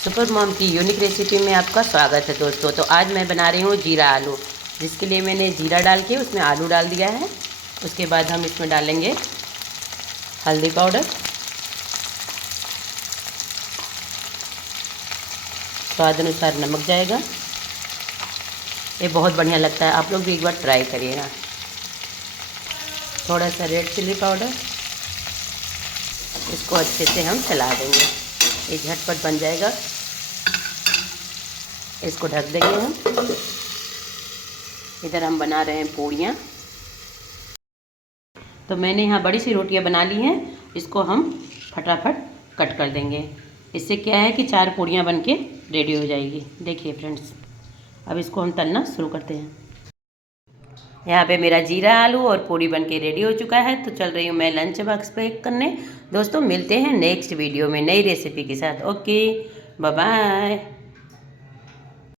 Super mom की unique recipe में आपका स्वागत है दोस्तों। तो आज मैं बना रही हूँ जीरा आलू, जिसके लिए मैंने जीरा डाल के उसमें आलू डाल दिया है। उसके बाद हम इसमें डालेंगे हल्दी पाउडर, स्वाद अनुसार नमक जाएगा। ये बहुत बढ़िया लगता है, आप लोग भी एक बार ट्राई करिएगा। थोड़ा सा रेड चिल्ली पाउडर, इसको अच्छे से हम चला देंगे, ये झटपट बन जाएगा। इसको ढक देंगे हम। इधर हम बना रहे हैं पूड़ियाँ। तो मैंने यहाँ बड़ी सी रोटियाँ बना ली हैं, इसको हम फटाफट कट कर देंगे। इससे क्या है कि 4 पूड़ियाँ बन के रेडी हो जाएगी। देखिए फ्रेंड्स, अब इसको हम तलना शुरू करते हैं। यहाँ पे मेरा जीरा आलू और पूड़ी बन के रेडी हो चुका है। तो चल रही हूँ मैं लंच बॉक्स पैक करने। दोस्तों मिलते हैं नेक्स्ट वीडियो में नई रेसिपी के साथ। Okay, bye bye.